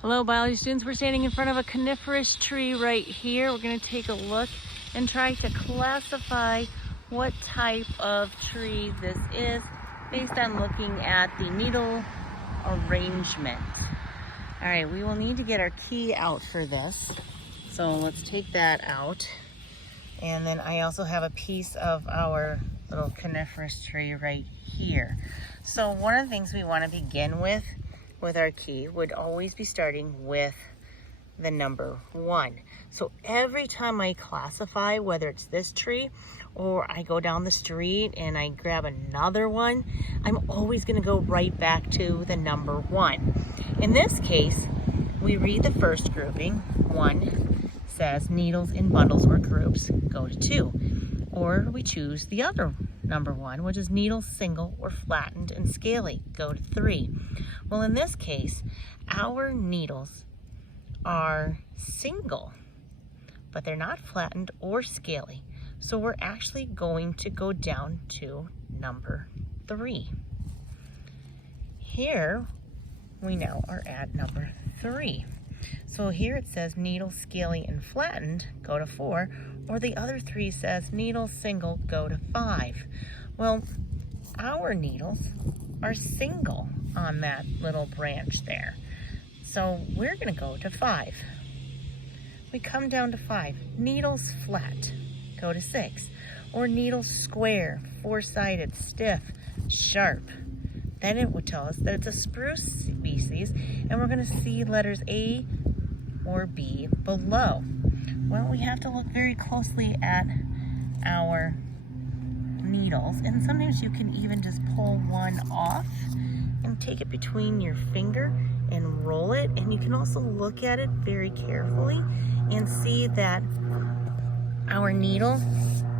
Hello biology students, we're standing in front of a coniferous tree right here. We're going to take a look and try to classify what type of tree this is based on looking at the needle arrangement. Alright, we will need to get our key out for this. So let's take that out. And then I also have a piece of our little coniferous tree right here. So one of the things we want to begin with our key would always be starting with the number 1. So every time I classify, whether it's this tree or I go down the street and I grab another one, I'm always going to go right back to the number 1. In this case, we read the first grouping. 1 says needles in bundles or groups, go to 2. Or we choose the other number 1, which is needles single or flattened and scaly, go to 3. Well, in this case, our needles are single, but they're not flattened or scaly. So we're actually going to go down to number 3. Here, we now are at number 3. So here it says needles scaly and flattened, go to 4, or the other 3 says needles single, go to 5. Well, our needles are single on that little branch there. So we're going to go to 5. We come down to 5. Needles flat, go to 6. Or needles square, 4-sided, stiff, sharp. Then it would tell us that it's a spruce species, and we're going to see letters A or B below. Well, we have to look very closely at our needles, and sometimes you can even just pull one off and take it between your finger and roll it, and you can also look at it very carefully and see that our needle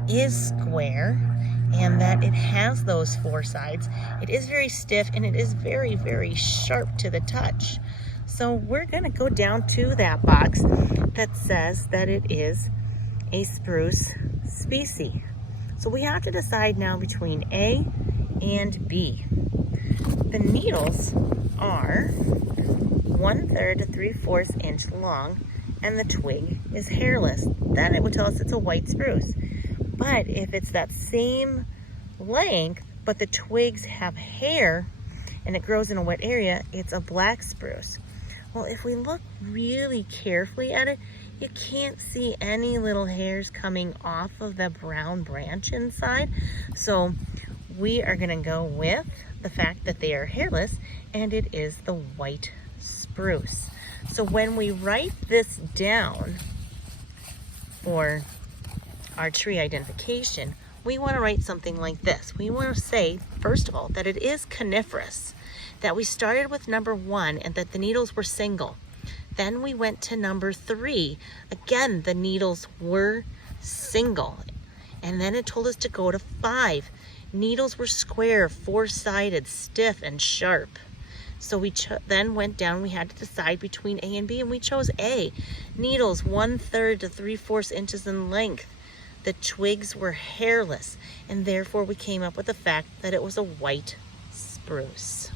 is square and that it has those 4 sides. It is very stiff and it is very, very sharp to the touch. So we're going to go down to that box that says that it is a spruce species. So we have to decide now between A and B. The needles are 1/3 to 3/4 inch long, and the twig is hairless. Then it would tell us it's a white spruce. But if it's that same length, but the twigs have hair and it grows in a wet area, it's a black spruce. Well, if we look really carefully at it, you can't see any little hairs coming off of the brown branch inside. So we are going to go with the fact that they are hairless, and it is the white spruce. So when we write this down for our tree identification, we want to write something like this. We want to say, first of all, that it is coniferous, that we started with number 1 and that the needles were single. Then we went to number 3. Again, the needles were single. And then it told us to go to 5. Needles were square, 4-sided, stiff, and sharp. So we then went down. We had to decide between A and B, and we chose A. Needles 1/3 to 3/4 inches in length. The twigs were hairless, and therefore we came up with the fact that it was a white spruce.